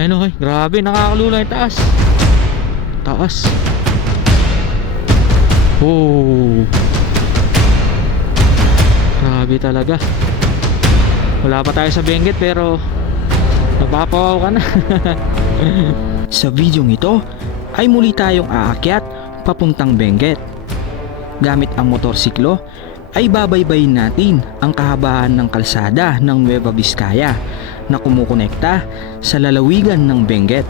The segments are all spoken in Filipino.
Ayun okay, grabe, nakakalula yung taas. Taas. Oh. Grabe talaga. Wala pa tayo sa Benguet pero napapawaw ka na. Sa videong ito ay muli tayong aakyat papuntang Benguet. Gamit ang motorsiklo ay babaybayin natin ang kahabaan ng kalsada ng Nueva Vizcaya na kumukonekta sa lalawigan ng Benguet.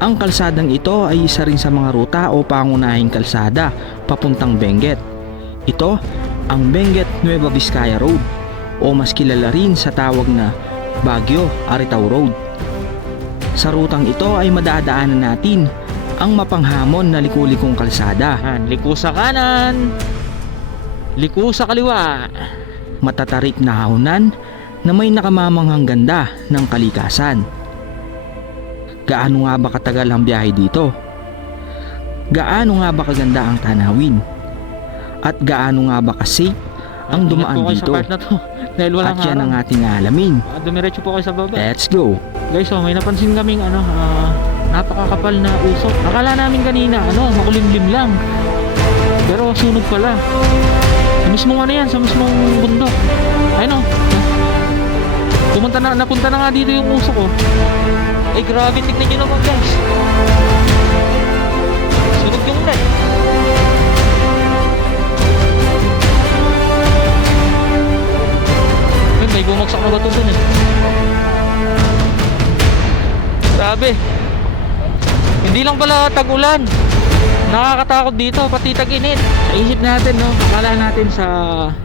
Ang kalsadang ito ay isa rin sa mga ruta o pangunahing kalsada papuntang Benguet. Ito ang Benguet Nueva Vizcaya Road o mas kilala rin sa tawag na Baguio Aritaw Road. Sa rutang ito ay madadaanan natin ang mapanghamon na liku-likong kalsada. Liko sa kanan, liko sa kaliwa. Matatarik na hahonan na may nakamamanghang ganda ng kalikasan. Gaano nga ba katagal ang biyahe dito? Gaano nga ba kaganda ang tanawin? At gaano nga ba kasi ang dumaan dito? Dahil walang at yan ang ating alamin. Dumiretso po kayo sa baba. Let's go! Guys, may napansin kaming napakakapal na usok. Akala namin kanina makulimlim lang, pero sunog pala. Sa mismong sa mismong bundok. Ayun napunta na nga dito yung usok Ay grabe, tignan nyo naman guys. Sunog yung net. May bumagsak na bato dun Grabe. Hindi lang pala tag-ulan, nakakatakot dito, pati tag-init. Sa isip natin akala natin sa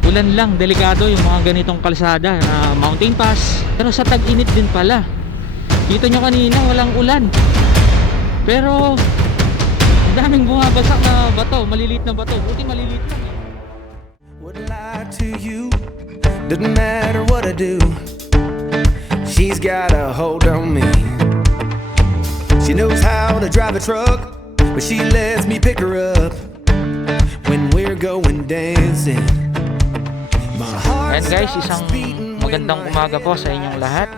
ulan lang delikado yung mga ganitong kalsada na mountain pass, pero sa tag-init din pala. Kita nyo kanina walang ulan, pero ang daming bumabagsak na bato, maliliit na bato. Buti maliliit lang Would lie to you, doesn't matter what I do. She's got a hold on me. She knows how to drive a truck, but she lets me pick her up when we're going dancing. And guys, isang magandang umaga po sa inyong lahat.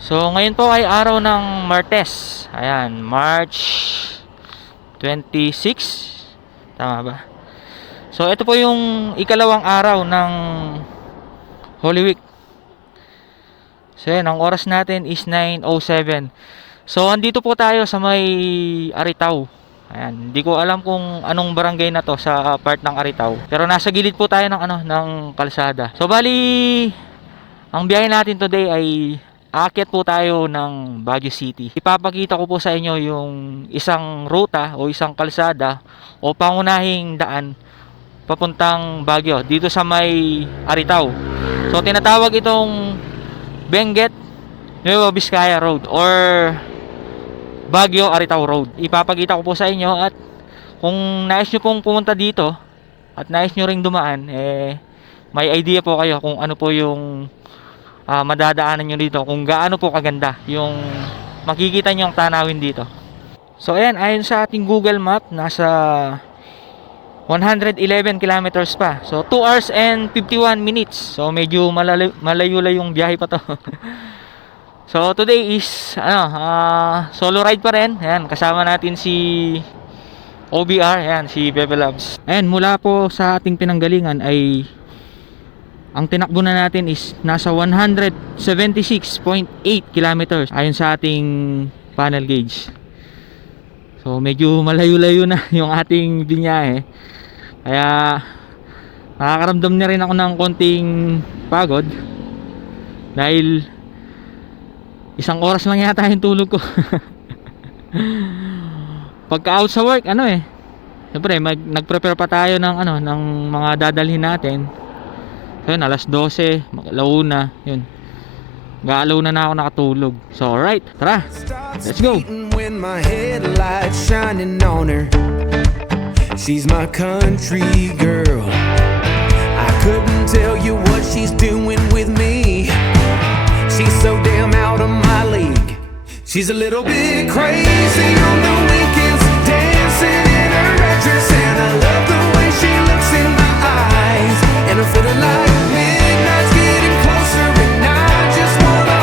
So ngayon po ay araw ng Martes. Ayan, March 26. Tama ba? So ito po yung ikalawang araw ng Holy Week. So yan, ang oras natin is 9:07. So andito po tayo sa may Aritaw. Ayan, hindi ko alam kung anong barangay na to sa part ng Aritaw, pero nasa gilid po tayo ng kalsada. So bali, ang biyahe natin today ay aakyat po tayo ng Baguio City. Ipapakita ko po sa inyo yung isang ruta o isang kalsada o pangunahing daan papuntang Baguio dito sa may Aritaw. So tinatawag itong Benguet Nueva Vizcaya Road or Baguio Aritaw Road. Ipapakita ko po sa inyo, at kung nais nyo pong pumunta dito at nais nyo ring dumaan, may idea po kayo kung ano po yung madadaanan nyo dito, kung gaano po kaganda yung makikita nyo ang tanawin dito. So ayan, ayon sa ating Google Map, nasa 111 kilometers pa. So 2 hours and 51 minutes. So medyo malayo-layong biyahe pa to. So today is solo ride pa rin. Ayan, kasama natin si OBR, ayan, si Bebe Loves. Ayan, mula po sa ating pinanggalingan ay ang tinakbo na natin is nasa 176.8 kilometers ayon sa ating panel gauge. So medyo malayo-layo na yung ating binyahe. Kaya nakakaramdam na rin ako ng konting pagod dahil isang oras lang yata yung tulog ko. Pagka out sa work, siyempre nagprepare pa tayo ng ng mga dadalhin natin. So yun, alas 12, alauna, yun. Gaalaw na ako nakatulog. So alright, tara, let's go. When my headlights shining on her, she's my country girl. I couldn't tell you what she's doing with me. She's so damn out of my league. She's a little bit crazy on the weekends, dancing in her red dress, and I love the way she looks in my eyes. And I'm feeling like midnight's getting closer, and I just wanna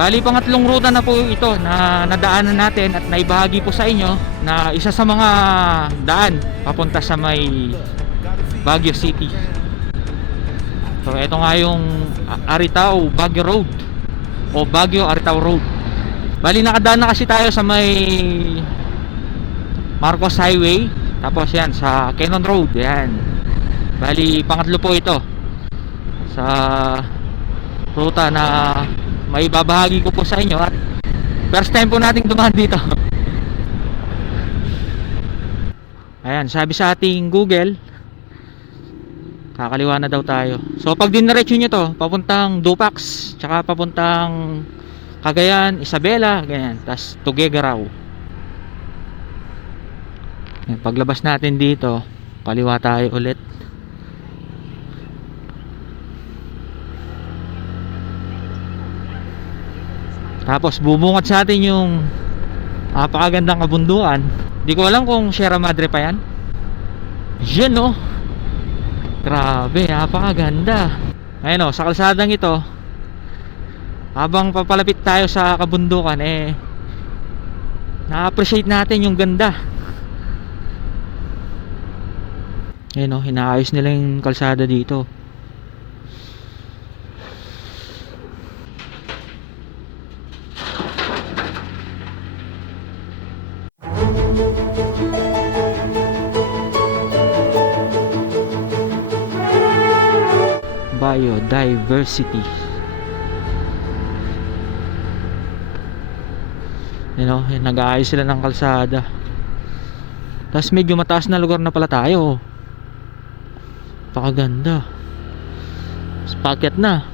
Bali, pangatlong ruta na po ito na nadaanan natin at naibahagi po sa inyo na isa sa mga daan papunta sa may Baguio City. So ito nga yung Aritao Baguio Road o Baguio Aritao Road. Bali, nakadaan na kasi tayo sa may Marcos Highway, tapos yan sa Cannon Road. Yan, bali pangatlo po ito sa ruta na may babahagi ko po sa inyo at first time po nating dumaan dito. Ayan, sabi sa ating Google, kakaliwa na daw tayo. So pag diniretso nyo to, papuntang Dupax, tsaka papuntang Cagayan, Isabela, ganyan, tas Tuguegarao. Paglabas natin dito, kaliwa tayo ulit. Tapos bubungad sa atin yung napakagandang kabunduan. Di ko alam kung Sierra Madre pa yan. Yan oh, grabe, napakaganda. Ayun oh, sa kalsadang ito, habang papalapit tayo sa kabundukan, na-appreciate natin yung ganda. Ayun oh, inaayos nila yung kalsada dito. Biodiversity. You know, nag-aayos sila ng kalsada. Tapos medyo mataas na lugar na pala tayo. Pakaganda. Pakyat na.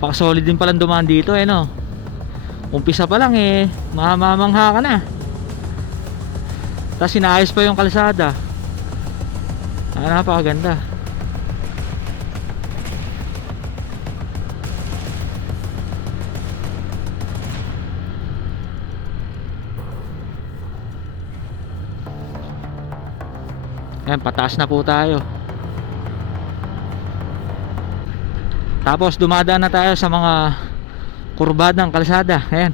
Napaka-solid din palang dumaan dito no. Umpisa pa lang mamamangha ka na. Tapos inaayos pa yung kalsada. Napakaganda. Ayan, pataas na po tayo. Tapos dumadaan na tayo sa mga kurbadang kalsada. Ayan.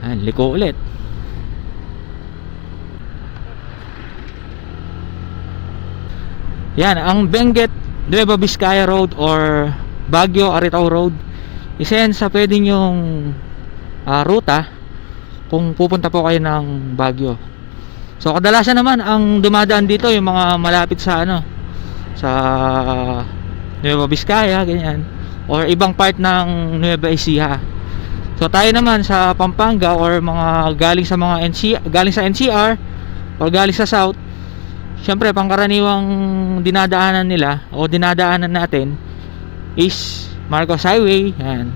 Ayan, liko ulit. Yan, ang Benguet Nueva Vizcaya Road or Baguio Aritao Road, isa yan sa pwedeng yung ruta kung pupunta po kayo ng Baguio. So kadalasan naman ang dumadaan dito yung mga malapit sa sa Nueva Vizcaya, ganyan, or ibang part ng Nueva Ecija. So tayo naman sa Pampanga or mga galing sa NCR or galing sa South, syempre pangkaraniwang dinadaanan nila o dinadaanan natin is Marcos Highway, yan,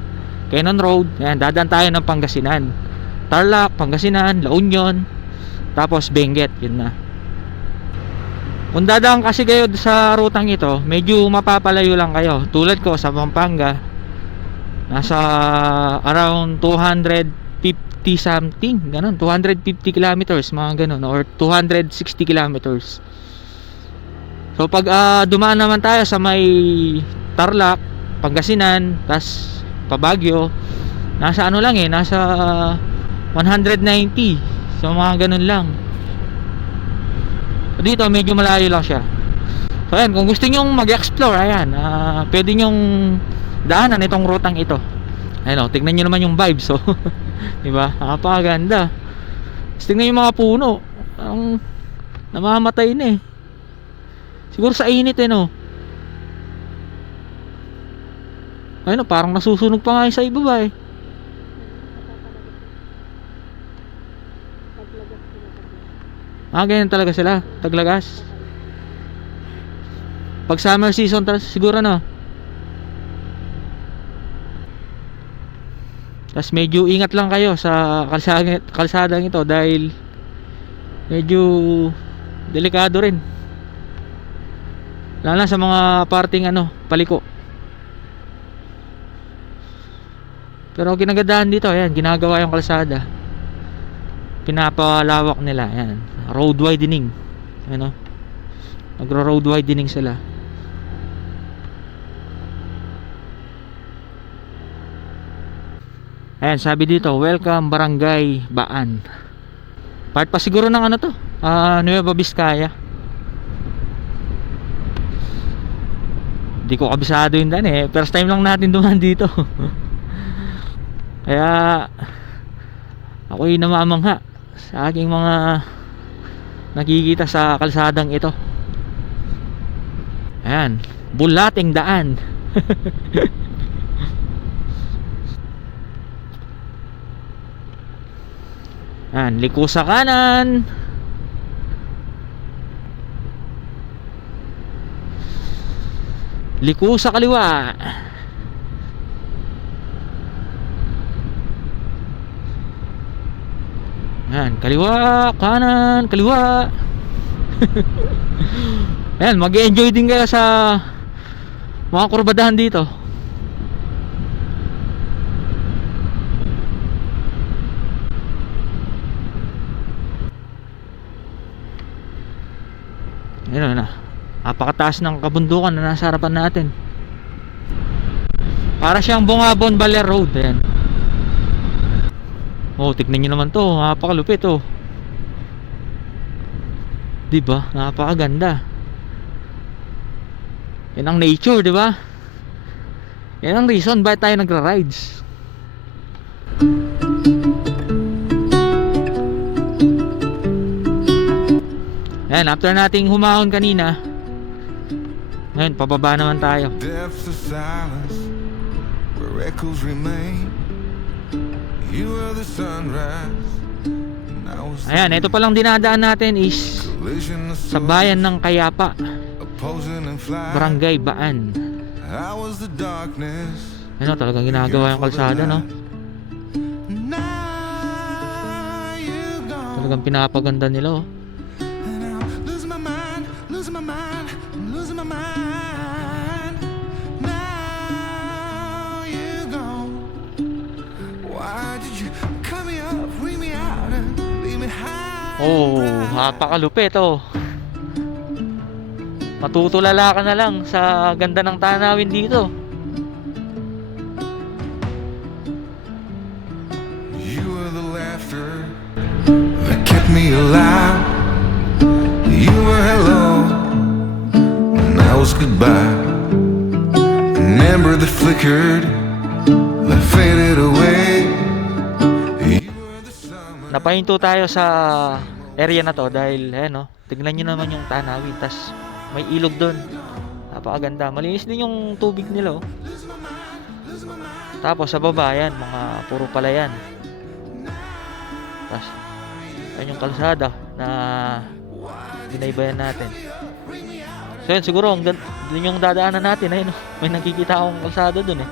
Cannon Road, yan, dadaan tayo ng Pangasinan, Tarlac, Pangasinan, La Union, tapos Benguet, yun na. Kung dadaan kasi kayo sa rutang ito, medyo mapapalayo lang kayo. Tulad ko sa Pampanga, nasa around 250 something, ganun, 250 kilometers, mga ganun, or 260 kilometers. So pag dumaan naman tayo sa may Tarlac, Pangasinan, tas pa Baguio, nasa ano lang nasa 190. So mga ganun lang. Dito medyo malayo lang siya. So ayan, kung gusto nyong mag-explore, ayan, pwede nyong daanan itong rutang ito. Ayun, tignan nyo naman yung vibes, so diba? Napakaganda. Tignan yung mga puno, ang namamatay na siguro sa init no. Ayun, parang nasusunog pa nga yung sa ibaba ganyan talaga sila, taglagas. Pag summer season siguro tas medyo ingat lang kayo sa kalsadang ito dahil medyo delikado rin, lalo na sa mga parting paliko. Pero ginagadahan dito, ayan, ginagawa yung kalsada, pinapalawak nila, ayan, road widening, nagro-road widening sila. Ayan, sabi dito, welcome Barangay Baan. Part pa siguro ng Nueva Vizcaya. Hindi ko kabisado yung daan first time lang natin dumaan dito. Kaya ako'y namamangha sa aking mga nakikita sa kalsadang ito. Ayan, bulating daan. Ayan, liko sa kanan, liko sa kaliwa. Ayan, kaliwa, kanan, kaliwa. Ayan, mag-enjoy din kayo sa mga kurbadahan dito. Ayan na, napakataas ng kabundukan na nasa harapan natin. Para siyang Bungabon Baler Road. Ayan. Tignan nyo naman to, napakalupit diba? Napakaganda. Yan ang nature, diba? Yan ang reason bakit tayo nagra-rides. Ayan, after nating humahon kanina, ngayon pababa naman tayo. Depths of silence where echoes remain. You are the sunrise. Ayan, ito palang dinadaan natin is sa bayan ng Kayapa, Barangay Baan. Talagang ginagawa yung kalsada, talagang pinapaganda nila napakalupit matutulala ka na lang sa ganda ng tanawin dito. You are the laughter that kept me alive. You were hello and I was goodbye. An ember that flickered, that faded away. Napahinto tayo sa area na to dahil tignan nyo naman yung tanawin, tas may ilog doon, napakaganda, malinis din yung tubig nila tapos sa baba yan, mga puro palayan, tas ayun yung kalsada na binaybayan natin. So yun, siguro dun yung dadaanan natin. Ayun, oh, may nakikita akong kalsada dun eh.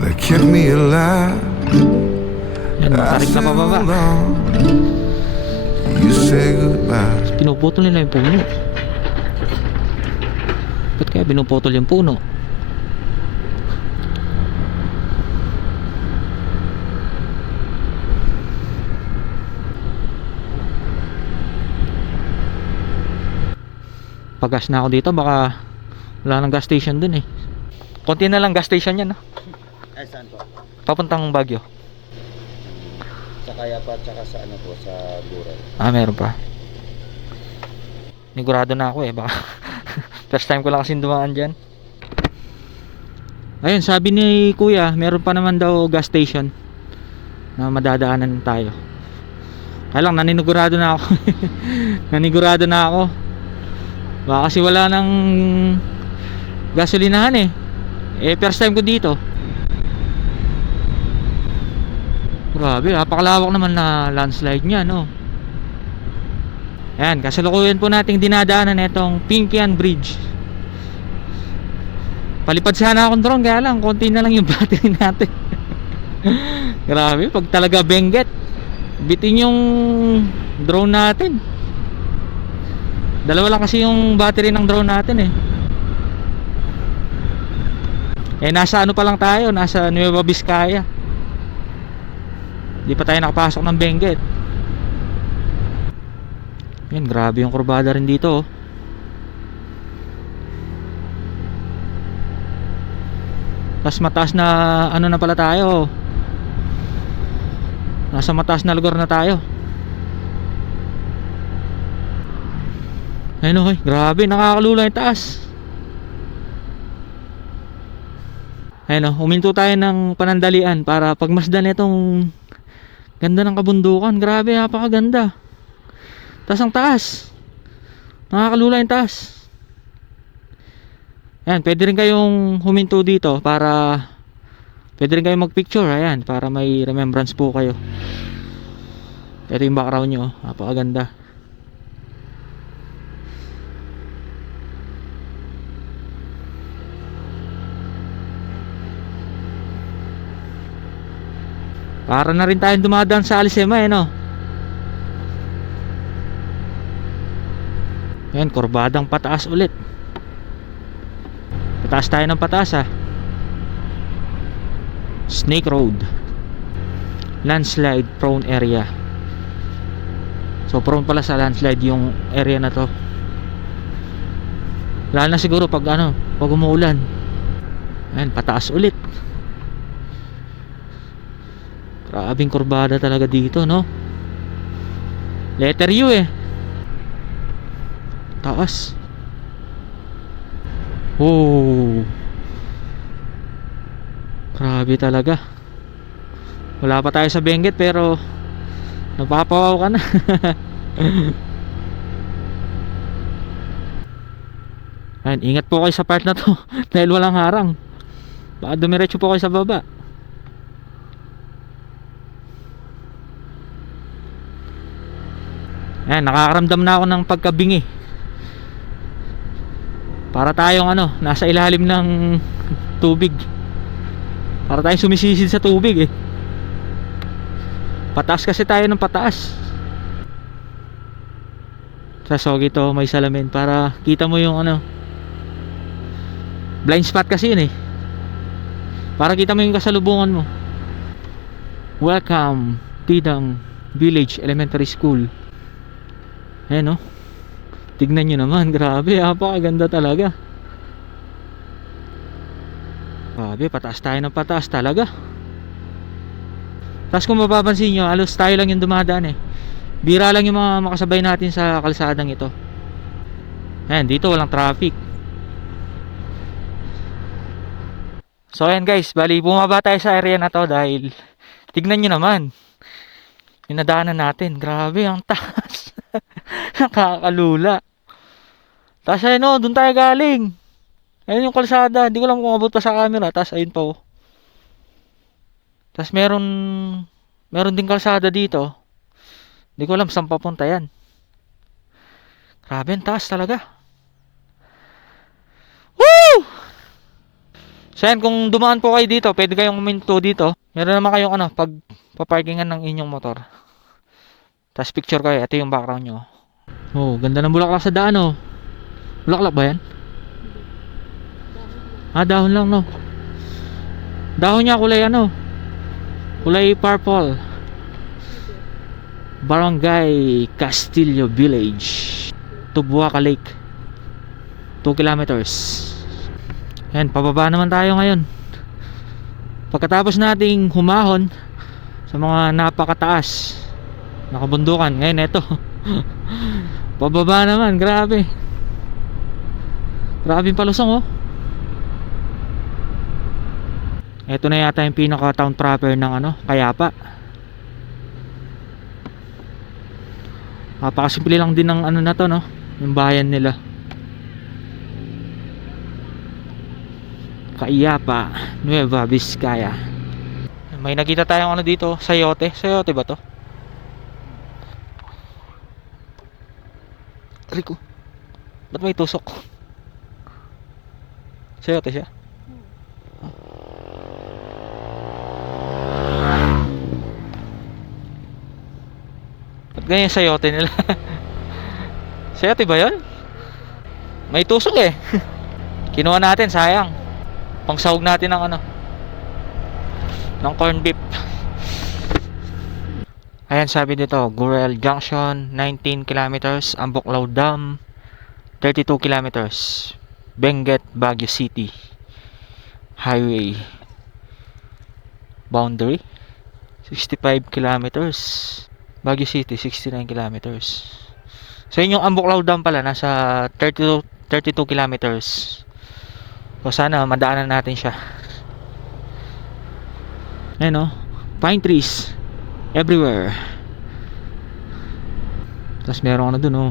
That kept me alive. Yan, matarik na pababa. You say goodbye. Pinuputol nila yung puno. Ba't kaya pinuputol yung puno? Pag-gas na ako dito, baka wala nang gas station dun eh. Konti na lang gas station yan, no? Ay, saan po? Papuntang Baguio. Sa Kayapa, tsaka sa ano po, sa Guray. Ah, meron pa. Nigurado na ako eh, baka first time ko lang kasi dumaan dyan. Ayun, sabi ni kuya, meron pa naman daw gas station na madadaanan tayo. Kaya lang, naninigurado na ako. Nanigurado na ako. Baka kasi wala nang gasolinahan eh. Eh, first time ko dito. Grabe, napakalawak naman na landslide niya, no? Ayan, kasalukuyan po nating dinadaanan itong Pinkian Bridge. Palipad sana akong drone, kaya lang, konti na lang yung battery natin. Grabe, pag talaga Benguet, bitin yung drone natin. Dalawa lang kasi yung battery ng drone natin eh. Eh, nasa ano pa lang tayo, nasa Nueva Vizcaya. Di pa tayo nakapasok ng Benguet. Yan, grabe yung kurbada rin dito, oh. Tas mataas na ano na pala tayo. Nasa mataas na lugar na tayo. Ayun, okay, grabe, nakakalula yung taas. Ayun, oh, huminto tayo ng panandalian para pagmasdan itong ganda ng kabundukan. Grabe, napakaganda. Tas ang taas, nakakalula yung taas. Ayan, pwede rin kayong huminto dito para pwede rin kayong magpicture. Ayan, para may remembrance po kayo. Ito yung background nyo, napakaganda. Para na rin tayong dumadaan sa Alisema eh, no? Ayan, kurbadang pataas ulit. Pataas tayo ng pataas, ah. Snake Road, landslide prone area. So prone pala sa landslide yung area na to. Lalo na siguro pag ano, pag umuulan. Ayan, pataas ulit. Grabing kurbada talaga dito, no? Letter U eh. Taas. Oh. Grabe talaga. Wala pa tayo sa Benguet pero napapawaw ka na. Ayan, ingat po kayo sa part na to. Dahil walang harang. Baka dumiretso po kayo sa baba. Ayan, nakakaramdam na ako ng pagkabingi. Para tayong ano, nasa ilalim ng tubig. Para tayong sumisisid sa tubig eh. Pataas kasi tayo ng pataas. Sa Sogi to may salamin para kita mo yung ano, blind spot kasi yun eh. Para kita mo yung kasalubungan mo. Welcome Tidang Village Elementary School. Ayan, no? Tignan nyo naman, grabe, napakaganda talaga. Grabe, pataas tayo ng pataas talaga. Tapos kung mapapansin nyo, halos tayo lang yung dumadaan eh. Bira lang yung mga makasabay natin sa kalsadang ito. Ayan, dito walang traffic. So ayan guys, bali bumaba tayo sa area na to dahil tignan nyo naman yung nadaanan natin. Grabe, ang taas. Nakakalula. Tapos ayun o, dun tayo galing. Ayun yung kalsada. Hindi ko lang kung abot pa sa camera. Tapos ayun pa o. Tapos meron din kalsada dito. Hindi ko alam saan papunta yan. Grabe, ang taas talaga. Woo! So yan, kung dumaan po kayo dito, pwede kayong huminto dito. Meron naman kayong pag paparkingan ng inyong motor. Tapos picture kayo, ito yung background nyo. Oh, ganda ng bulaklak sa daan oh. Bulaklak ba yan? Dahon lang no. Dahon niya kulay kulay purple. Barangay Castillo Village, Tubuaca Lake, 2 kilometers. Ayan, pababa naman tayo ngayon. Pagkatapos nating humahon sa mga napakataas na kabundukan, ngayon eto pababa naman, grabe. Grabe yung palusong oh. Eto na yata yung pinaka town proper ng Kayapa. Napakasimple lang din ng na to no, yung bayan nila. Kayapa, Nueva Vizcaya. May nakita tayong dito, sayote. Sayote ba to? Rico, ba't may tusok? Sayote siya? Ba't ganyan sayote nila? Sayote ba yun? May tusok eh. Kinuha natin, sayang. Pangsahog natin ng ng corn beef. Ayan, sabi dito, Gurel Junction 19 kilometers, Amboklaw Dam 32 kilometers, Benguet, Baguio City Highway boundary 65 kilometers, Baguio City 69 kilometers. So yun yung Amboklaw Dam pala, nasa 32 kilometers. So sana madaanan natin siya. Ayan pine trees everywhere. Tapos meron dun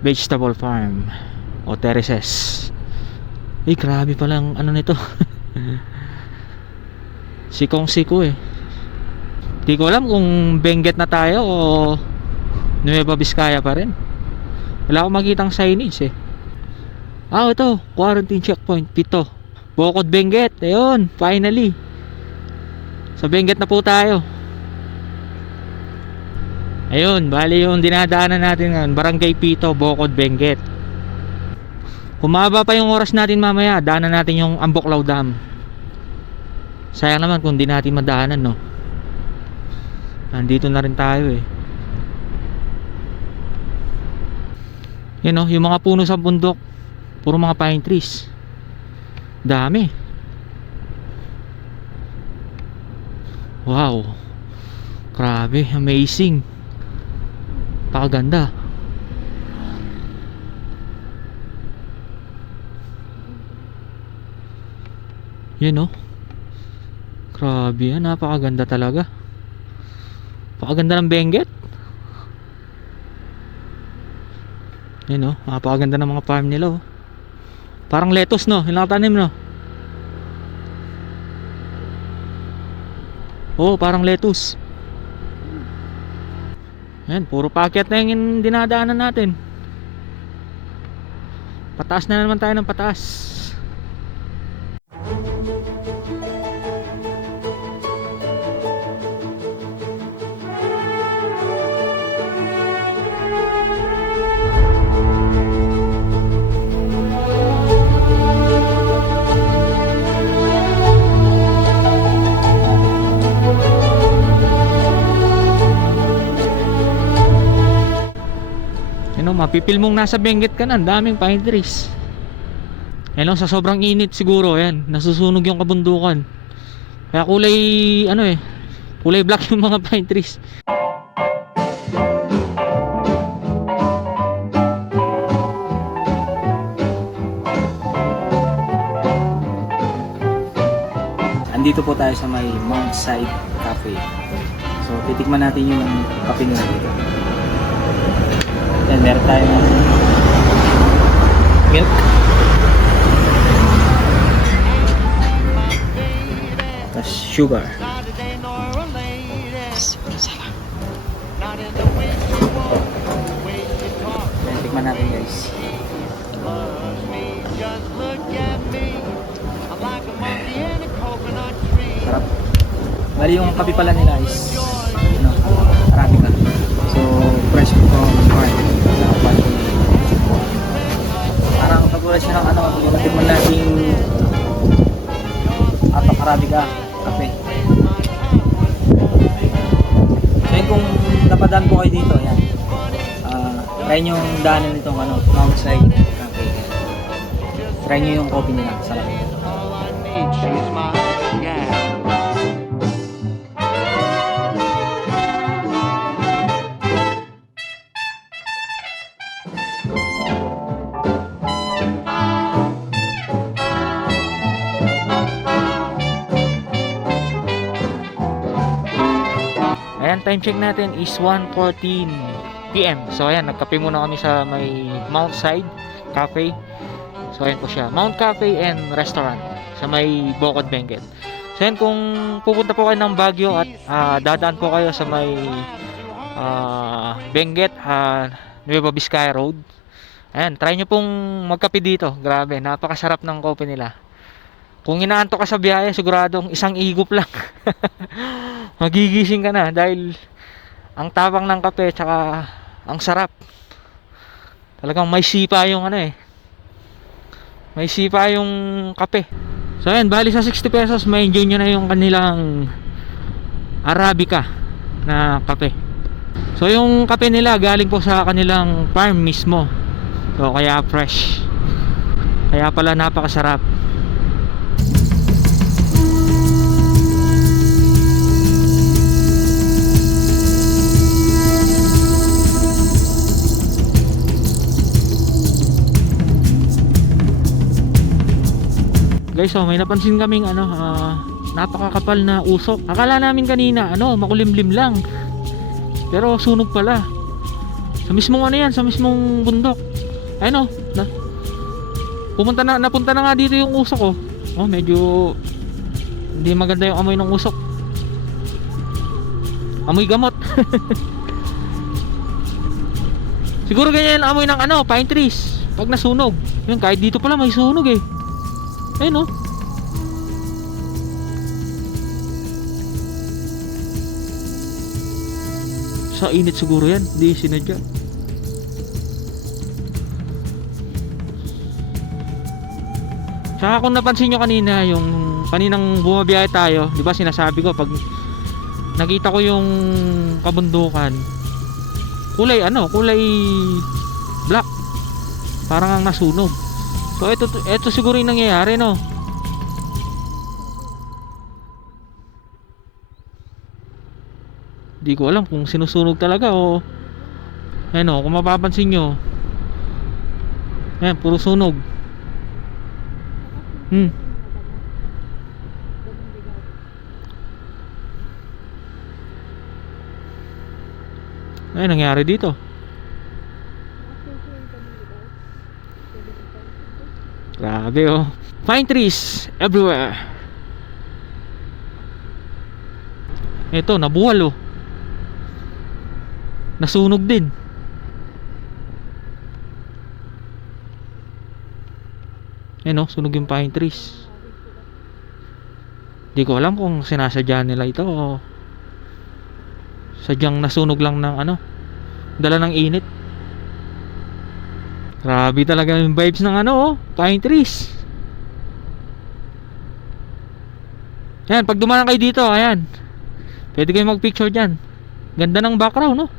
vegetable farm o terraces. Grabe palang nito. Sikong-siko eh. Di ko alam kung Benguet na tayo o Nueva Vizcaya pa rin. Wala akong makitang signage eh. Ito, quarantine checkpoint 7, Bocod, Benguet. Ayun, finally. Sa Benguet na po tayo. Ayun, bali yung dinadaanan natin ngayon, Barangay 7, Bocod, Benguet. Kumaba pa yung oras natin mamaya, daanan natin yung Amboklaw Dam. Sayang naman kung di natin madaanan no. Nandito na rin tayo eh. Yun yung mga puno sa bundok, puro mga pine trees. Dami. Wow. Grabe, amazing. Pakaganda. Yun grabe, napakaganda talaga. Pakaganda ng Benguet. Yun napakaganda ng mga farm nila Parang lettuce yung nakatanim parang lettuce. Yan, puro packet na yung dinadaanan natin. Pataas na naman tayo ng pataas. Mapipil mong nasa Benguet ka na, daming pine trees. Sa sobrang init siguro, nasusunog yung kabundukan. Kaya kulay Kulay black yung mga pine trees. Andito po tayo sa may Mount Side Cafe. So, titikman natin yung kape nila dito. Yan, meron tayong milk. Tapos sugar. Yan, tikman natin guys. Sarap. Bali yung kape pala nila is Arabica. So, fresh from farm. Parang katulad siya ng yung tikman nating Atok Arabica kape. So, yun kung napadaan po kayo dito, yan. Try nyo yung daanan nitong Mount Side Cafe. Try nyo yung coffee nila. Sarap. She's my gal. Ayan, time check natin is 1:14 PM. So ayan, nagkape muna kami sa may Mount Side Cafe. So ayan po siya, Mount Cafe and Restaurant sa may Bocod, Benguet. So ayan, kung pupunta po kayo ng Baguio at dadaan po kayo sa may Benguet, Nueva Vizcaya Road, ayan, try nyo pong magkape dito. Grabe, napakasarap ng coffee nila. Kung inaantok ka sa biyahe, siguradong isang igop lang magigising ka na dahil ang tapang ng kape tsaka ang sarap. Talagang may sipa yung may sipa yung kape. So ayan, bali sa 60 pesos may enjoy nyo na yung kanilang Arabica na kape. So yung kape nila galing po sa kanilang farm mismo. So kaya fresh. Kaya pala napakasarap. Guys, so may napansin kaming napakakapal na usok. Akala namin kanina makulimlim lang. Pero sunog pala. Sa mismong sa mismong bundok. Ayun napunta na nga dito yung usok medyo hindi maganda yung amoy ng usok. Amoy gamot. Siguro ganyan yung amoy ng pine trees pag nasunog. Yun, kahit dito pala may sunog ayun sa init siguro yan, hindi sinadya. Tsaka kung napansin nyo kanina, yung kaninang bumabiyahe tayo, di ba sinasabi ko pag nakita ko yung kabundukan, kulay black, parang ang nasunog. So ito siguro yung nangyayari Di ko alam kung sinusunog talaga o kung mapapansin nyo, ayan, puro sunog. Ayun nangyari dito. Grabe pine trees everywhere. Ito nabuwal nasunog din. Sunog yung pine trees. Di ko alam kung sinasadya nila ito o sadyang nasunog lang ng dala ng init. Grabe talaga yung vibes ng pine trees. Yan, pag dumaan kayo dito, ayan, pwede kayo mag picture dyan. Ganda ng background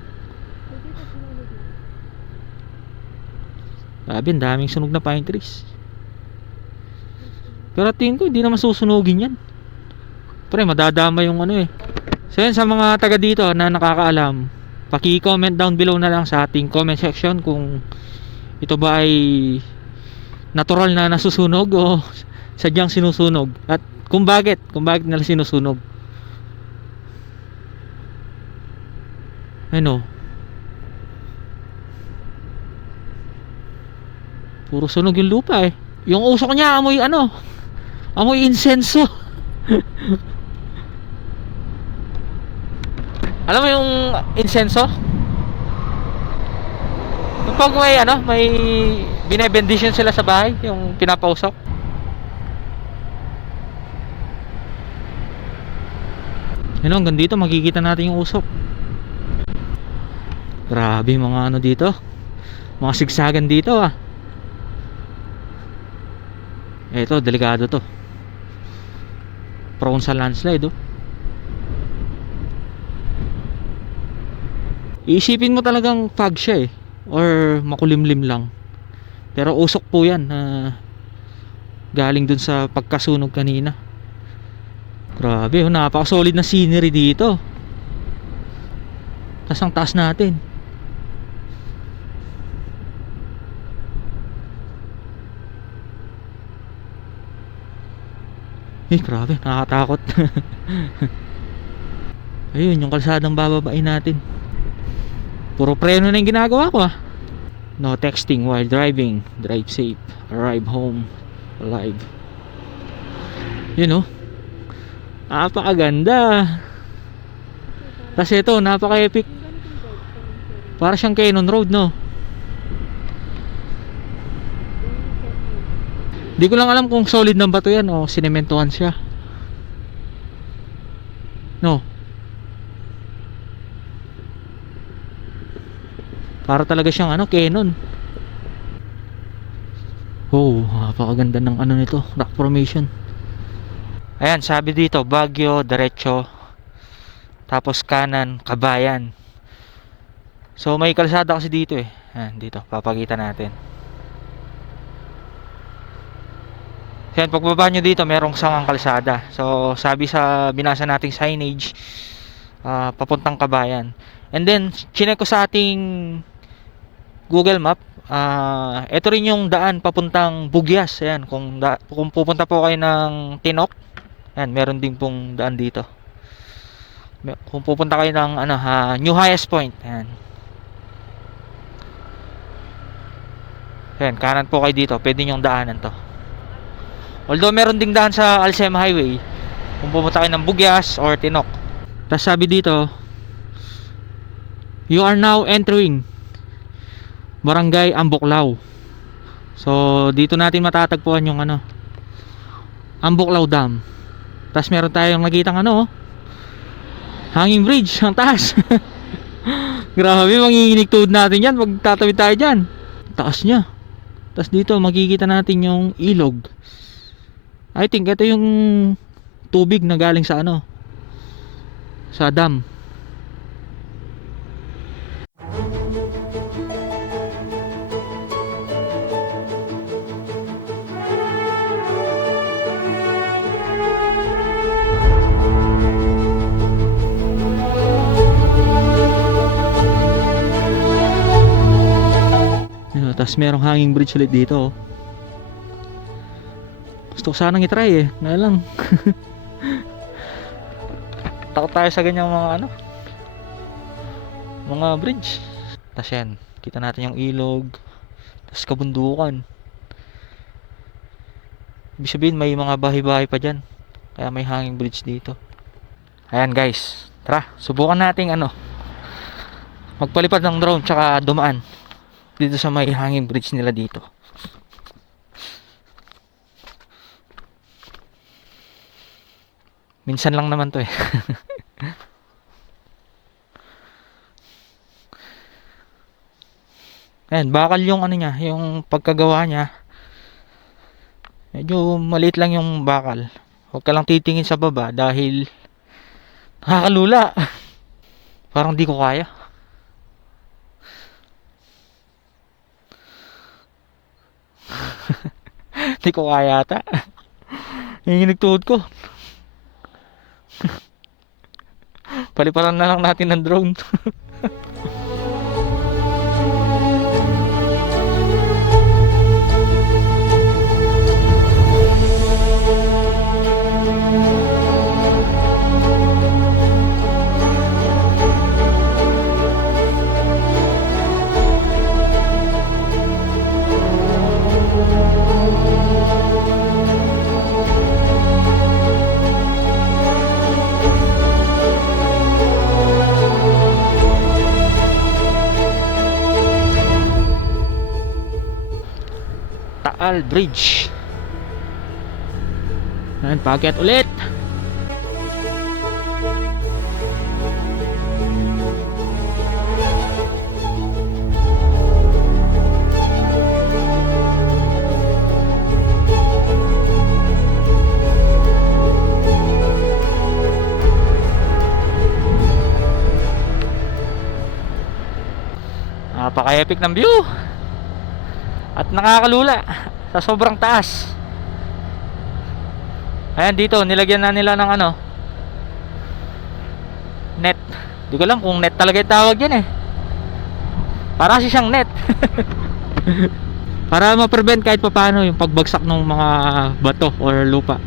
Grabe, ang daming sunog na pine trees. Pero tingin ko hindi naman susunugin yan. Pre, madadama yung So yun, sa mga taga dito na nakakaalam, paki-comment down below na lang sa ating comment section kung ito ba ay natural na nasusunog o sadyang sinusunog, at kung bakit nila sinusunog. Ano, puro sunog yung lupa eh. Yung usok niya amoy ano, amoy insenso. Alam mo yung insenso? Pag may ano, may binebendisyon sila sa bahay, yung pinapausok. Yun, hanggang dito makikita natin yung usok. Grabe mga ano dito, mga sigsagan dito ah. Ito, delikado to. Prone sa landslide oh. Iisipin mo talagang fog siya eh, or makulimlim lang. Pero usok po yan galing dun sa pagkasunog kanina. Grabe oh, napaka-solid na scenery dito. Tas ang taas natin. Grabe, nakakatakot. Ayun, yung kalsadang bababain natin. Puro preno na yung ginagawa ko ah. No texting while driving. Drive safe. Arrive home alive. Yun oh, napakaganda. Tas ito, napaka-epic. Para siyang Cannon Road no. Di ko lang alam kung solid ng bato yan o sinementohan siya. No. Para talaga siyang ano, Cannon. Oh, napakaganda ng ano nito, rock formation. Ayan, sabi dito, Baguio, diretso. Tapos kanan, Kabayan. So may kalsada kasi dito eh. Ayan, dito, papakita natin. Ayan, pagbaba nyo dito, merong sangang kalsada. So, sabi sa binasa nating signage, papuntang Kabayan. And then, chinek ko sa ating Google Map, ito rin yung daan papuntang Bugyas. Ayan, kung pupunta po kayo ng Tinok, ayan, meron din pong daan dito. Kung pupunta kayo ng New Highest Point, ayan. Ayan, kanan po kayo dito, pwede nyong daanan to. Although meron ding daan sa Alcema Highway kung pumunta kayo ng Bugyas or Tinok. Tapos sabi dito, you are now entering Barangay Ambuklao. So dito natin matatagpuan yung Ambuklao Dam. Tapos meron tayong nakitang hanging bridge ang taas. Grabe, manginginig tuhod natin yan pag tatawid tayo dyan. Taas nya. Tapos dito makikita natin yung ilog. I think ito yung tubig na galing sa sa dam. Tapos merong hanging bridge ulit dito. Gusto ko sanang itry eh, nga lang. Takot tayo sa ganyang mga bridge. Tapos yan, kita natin yung ilog. Tapos kabundukan. Ibig sabihin may mga bahay-bahay pa dyan, kaya may hanging bridge dito. Ayan guys, tara, subukan nating magpalipad ng drone tsaka dumaan dito sa may hanging bridge nila dito. Minsan lang naman to eh. Ayan, bakal yung niya, yung pagkagawa niya. Medyo maliit lang yung bakal. Huwag ka lang titingin sa baba dahil nakakalula. Parang di ko kaya. Di ko kaya ata. Yung nagtuhod ko. Paliparan na lang natin ng drone. Taal Bridge. Ayan, paakyat ulit. Napaka-epic ng view. At nakakalula sa sobrang taas. Ayan, dito nilagyan na nila ng ano, net. Di ko alam kung net talaga yung tawag yan eh. Para kasi siyang net. Para ma-prevent kahit papaano yung pagbagsak ng mga bato or lupa.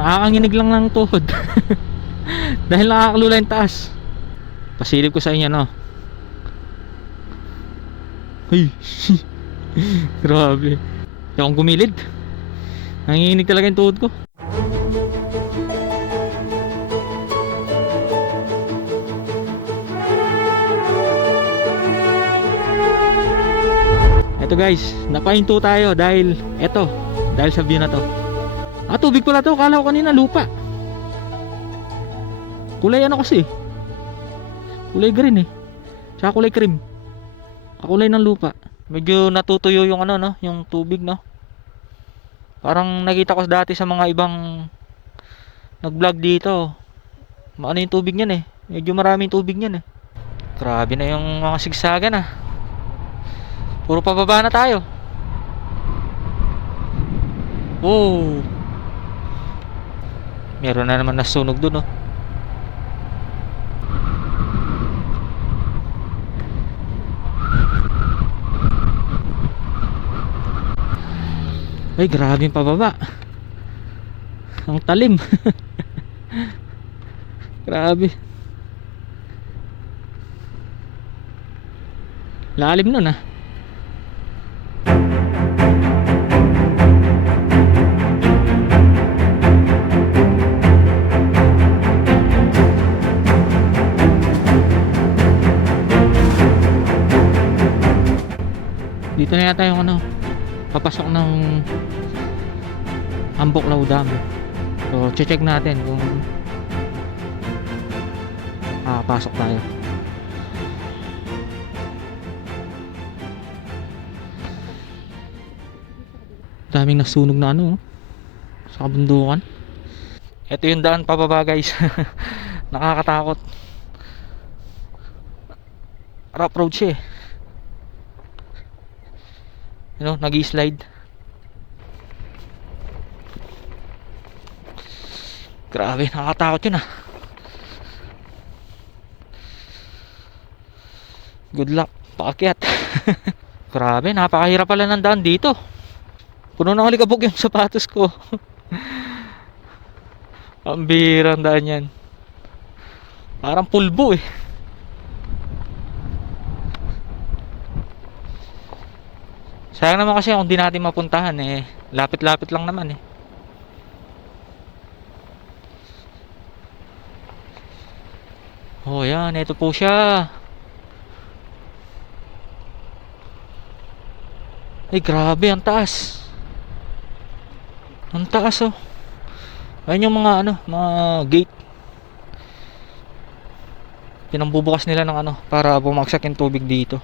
Nakakanginig lang ng tuhod. Dahil nakakalula yung taas. Pasilip ko sa inyo, no? Ay. Grabe. Hindi akong gumilid. Nanginginig talaga yung tuhod ko. Eto guys, napahinto tayo dahil dahil sa view na to. Tubig pala to, kala ko kanina lupa. Kulay ano kasi? Kulay green eh. Tsaka kulay cream. Kulay ng lupa. Medyo natutuyo yung ano, no, yung tubig, no. Parang nakita ko dati sa mga ibang nag-vlog dito. Ano yung tubig niyan eh. Medyo maraming tubig niyan eh. Grabe na yung mga sigsagan ah. Puro pababa na tayo. Oh. Meron na naman nasunog dun, oh. Ay, grabe yung pababa. Ang talim. Grabe. Lalim nun ah. Dito na yata yung ano, papasok ng Amboklaw Dam. So, check natin kung pasok tayo. daming nasunog na ano, oh, sa kabundukan. Ito yung daan pababa, guys. Nakakatakot. Rough road siya eh. You know, nag-i-slide. Grabe, nakakatakot yun ah. Good luck, paakyat. Grabe, napakahirap pala ng daan dito. Puno ng alikabok yung sapatos ko. Ang bihirang daan yan. Parang pulbo eh. Sayang naman kasi kung di natin mapuntahan eh. Lapit-lapit lang naman eh. Oh yan, ito po siya. Ay grabe, ang taas. Ang taas oh. Ayun yung mga ano, mga gate. Pinambubukas nila ng ano para bumagsak yung tubig dito.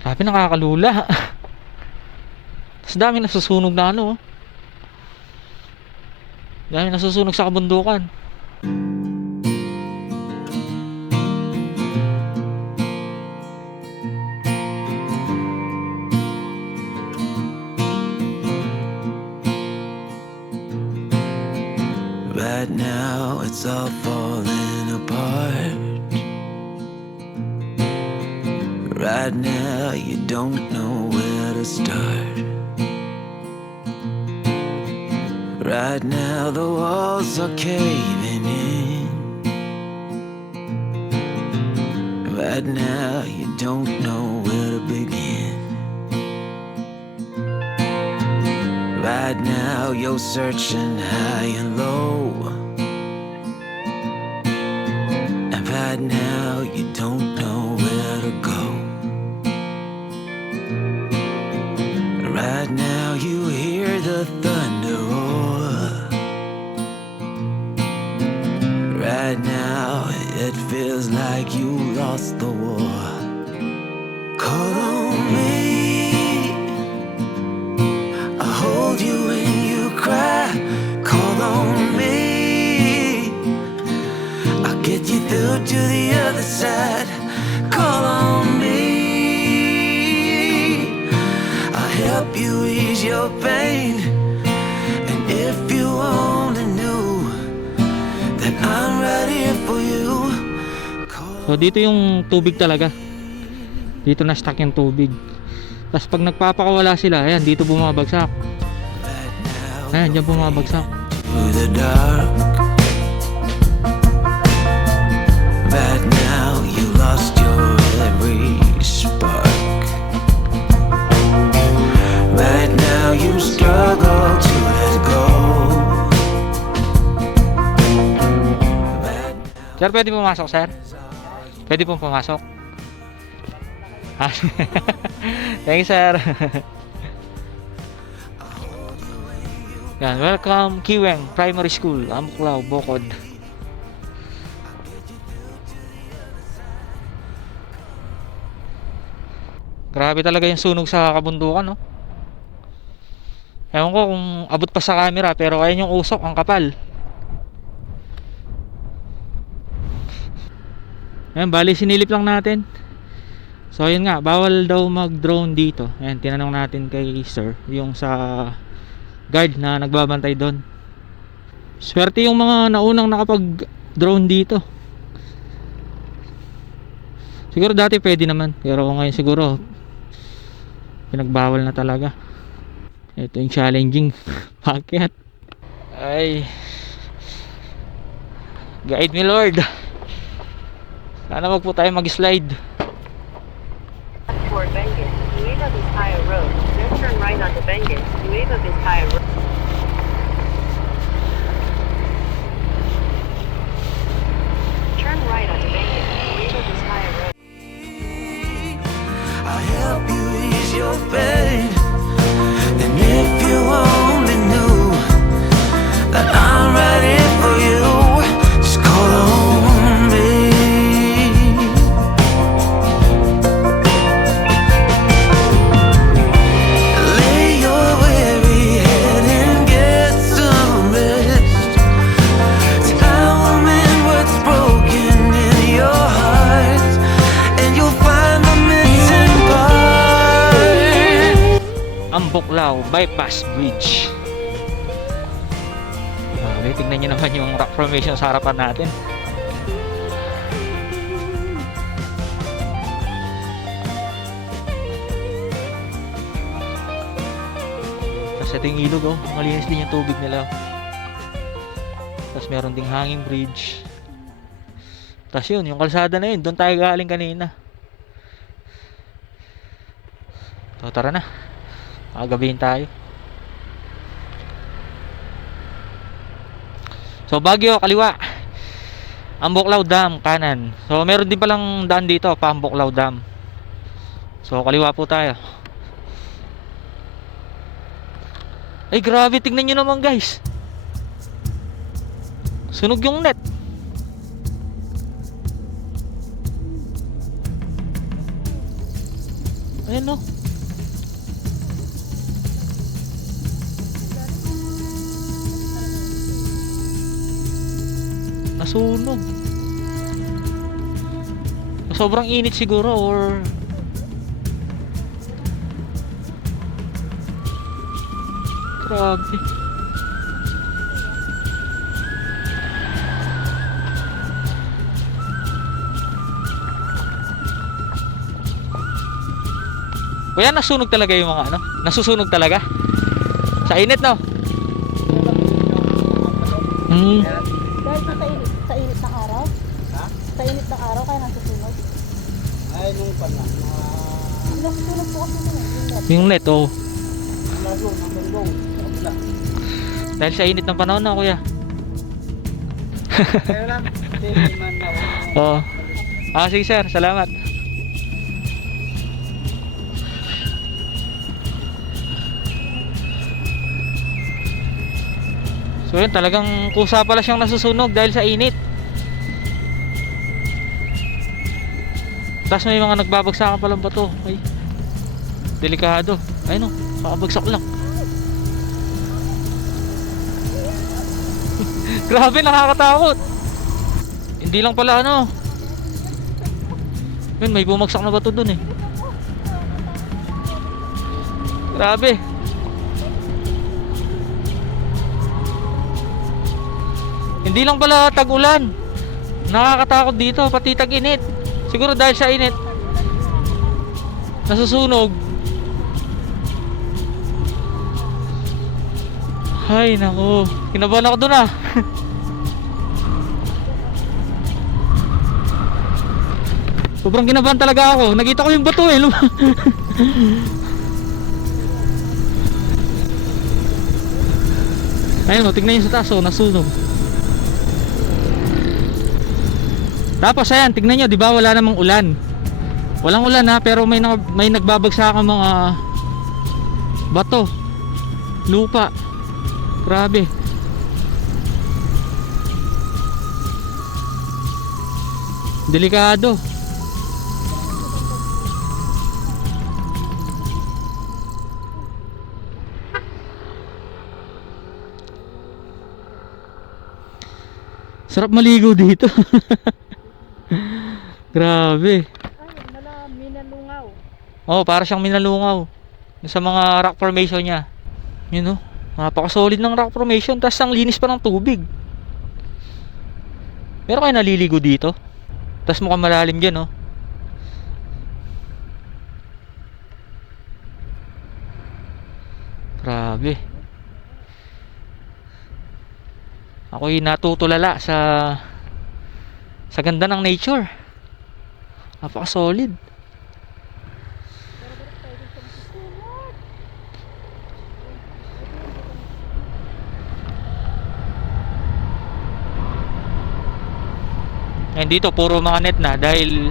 Grabe, nakakalula. Tapos dami nasusunog na ano, oh. Dami nasusunog sa kabundukan. Right now it's all falling apart. Right now you don't know where to start. Right now the walls are caving in. Right now you don't know where to begin. Right now you're searching high and low. And right now you don't know where to go. Right now you hear the thunder roar. Right now it feels like you lost the war. Call on me, I'll hold you when you cry. Call on me, I'll get you through to the other side. Call on me, I'll help you ease your pain. And if you only knew that I'm right here for you. So dito yung tubig talaga. Dito na stuck yung tubig. Tapos pag nagpapakawala sila, ayan, dito bumabagsak. Ayan, dyan bumabagsak. Through the dark. Right now you lost your every spark. Right now you struggle to let go. Sir, pwede pumasok, sir? Pwede pong pumasok? Thank you, sir. Yan, welcome Kiweng Primary School, Amuklaw, Bokod. Grabe talaga yung sunog sa kabundukan, no? Ewan ko kung abot pa sa camera, pero ayan yung usok, ang kapal. Ayan, bali sinilip lang natin. So ayun nga, bawal daw mag-drone dito. Ayan, tinanong natin kay sir, yung sa guard na nagbabantay doon. Swerte yung mga naunang nakapag-drone dito. Siguro dati pwede naman, pero ngayon siguro pinagbawal na talaga. Ito yung challenging packet. Ay, guide me Lord. Sana wag po tayo mag-slide. Toward Benguet, Nueva Vizcaya Road, then turn right onto Benguet, Nueva Vizcaya Road. Turn right onto Benguet, Nueva Vizcaya Road. I'll help you ease your pain. And if you only knew that I'm right here for you, just call on me. Lay your way Buklaw Bypass Bridge. Okay, tignan nyo naman yung rock formation sa harapan natin. Tapos ito yung ilog, oh. Malinis din yung tubig nila. Tapos meron ding hanging bridge. Tapos yun, yung kalsada na yun, doon tayo galing kanina. So tara na, agabihin tayo. So Baguio, kaliwa. Ambuklaw Dam, kanan. So meron din palang daan dito, pa Ambuklaw Dam. So kaliwa po tayo. Ay grabe, tingnan nyo naman guys. Sunog yung net. Ayan no. Nasunog. Sobrang init siguro or grabe. Kuya, nasunog talaga yung mga ano? Nasusunog talaga? Sa init, no? Dahil sa init ng araw? Ha? Sa init ng araw kaya nasusunog? Ay, nung pa na. Nasusunog po kasi yung net. Yung net, oh. Nalagong, nalagong. Dahil sa init ng panahon na, kuya. Kaya lang, hindi man ako. Oo. Sige sir, salamat. So yun, talagang kusa pala siyang nasusunog dahil sa init. Tapos may mga nagbabagsakan palang bato. Ay, delikado. Ayun o, kakabagsak lang. Grabe, nakakatakot. Hindi lang pala ano. Yun, may bumagsak na bato dun eh. Grabe. Hindi lang pala tag-ulan. Nakakatakot dito, pati tag-init. Siguro dahil sa init nasusunog. Ay nako, kinabahan ako dun ah. Sobrang kinabahan talaga ako. Nakita ko yung bato eh. Ayun o, tignan nyo sa taas o, nasunog. Tapos ayan, tignan nyo, di ba wala namang ulan. Walang ulan ha, pero may nagbabagsakan mga bato, lupa. Grabe. Delikado. Sarap maligo dito. Grabe. Ay, minalungaw. Oh, para siyang minalungaw sa mga rock formation niya. Yun oh, napaka-solid ng rock formation, tas ang linis pa ng tubig. Meron kayo naliligo dito? Tas mukhang malalim dyan oh. Grabe. Ako'y natutulala sa ganda ng nature. Napaka-solid. Ngayon dito puro mga net na dahil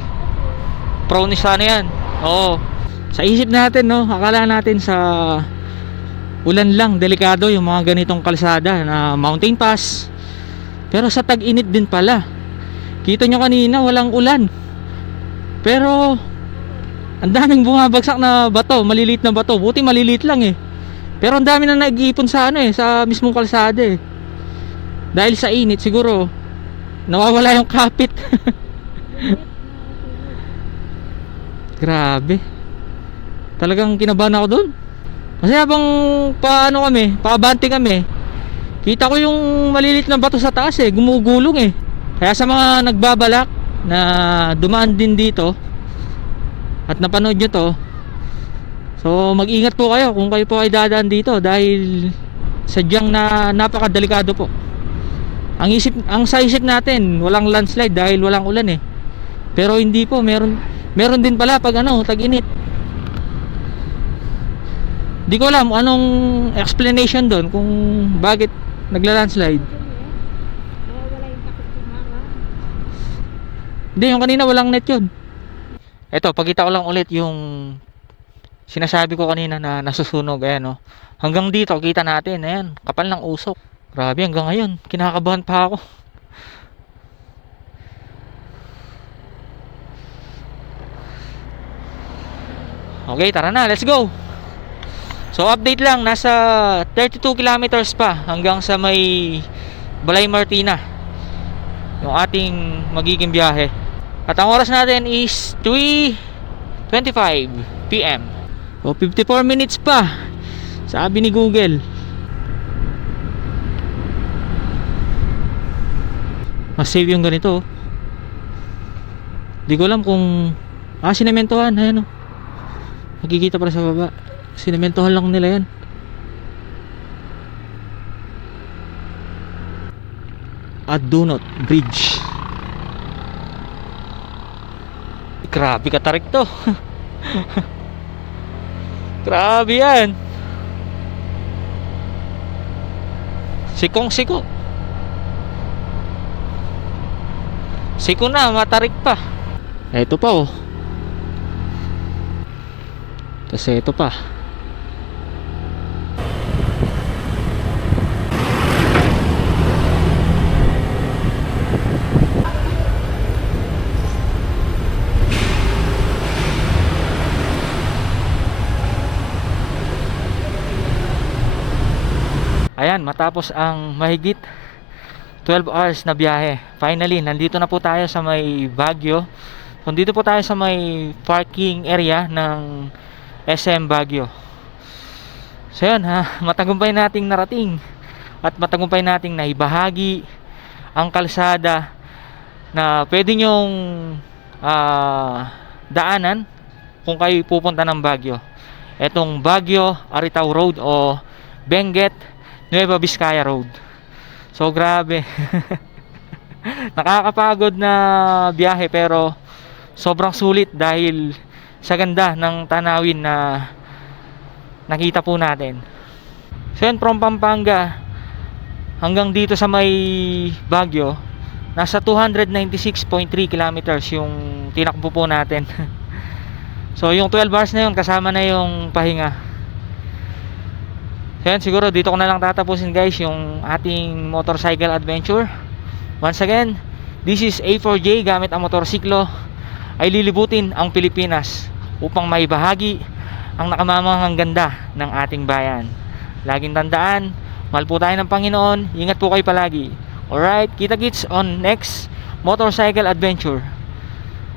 prone sa ano yan. Oo. Sa isip natin no, akala natin sa ulan lang delikado yung mga ganitong kalsada na mountain pass. Pero sa tag-init din pala. Kita nyo kanina walang ulan. Pero ang daming bumabagsak na bato, maliliit na bato. Buti maliliit lang eh. Pero ang dami na nag-iipon sa ano eh, sa mismong kalsada eh. Dahil sa init siguro nawawala yung kapit. Grabe. Talagang kinabahan ako doon. Kasi habang paano kami, paabante kami, kita ko yung malilit na bato sa taas gumugulong Kaya sa mga nagbabalak na dumaan din dito at napanood nyo to, so mag-ingat po kayo kung kayo po ay dadaan dito dahil sadyang napakadelikado po. Ang sa isip natin, walang landslide dahil walang ulan Pero hindi po, meron din pala pag tag-init. Di ko alam anong explanation doon kung bakit nagla-landslide. Wala yung takot kumara. Hindi, yung kanina walang net yun. Eto, pakita ko lang ulit yung sinasabi ko kanina na nasusunog. Ayan hanggang dito kita natin, ayan, kapal ng usok. Grabe, hanggang ngayon kinakabahan pa ako. Okay, tara na, let's go. So update lang, nasa 32 kilometers pa hanggang sa may Balay Martina yung ating magiging biyahe. At ang oras natin is 3:25 PM. O 54 minutes pa, sabi ni Google. Mas safe yung ganito. Di ko alam kung sinementohan, ayan nakikita para sa baba. Sinementohan lang nila yan. At Dunot Bridge. Grabe katarik to. Grabe yan. Sikong siko. Siko na, matarik pa. Ito pa Kasi ito pa. Ayan, matapos ang mahigit 12 hours na biyahe, finally nandito na po tayo sa may Baguio. So dito po tayo sa may parking area ng SM Baguio. So yan matagumpay nating narating at matagumpay nating naibahagi ang kalsada na pwede nyong daanan kung kayo pupunta ng Baguio. Etong Baguio Aritao Road o Benguet Nueva Vizcaya Road. So grabe. Nakakapagod na biyahe pero sobrang sulit dahil sa ganda ng tanawin na nakita po natin. So yan, from Pampanga hanggang dito sa may Baguio, nasa 296.3 kilometers yung tinakbo po natin. So yung 12 hours na yun kasama na yung pahinga. So yan, siguro dito ko na lang tatapusin guys yung ating motorcycle adventure. Once again, this is A4J gamit ang motorsiklo ay lilibutin ang Pilipinas upang maibahagi ang nakamamanghang ganda ng ating bayan. Laging tandaan, mahal po tayo ng Panginoon, ingat po kayo palagi. Alright, kita-kits on next motorcycle adventure.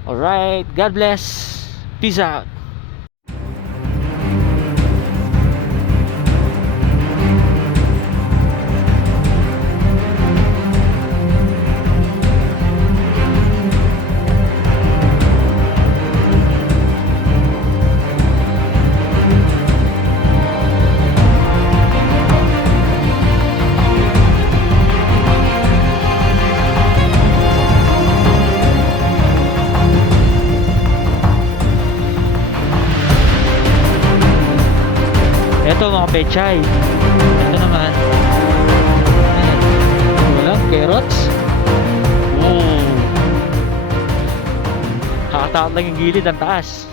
Alright, God bless, peace out. Ito mga pechay. Ito naman. Walang carrots. Nakakatakot lang yung gilid, ang taas.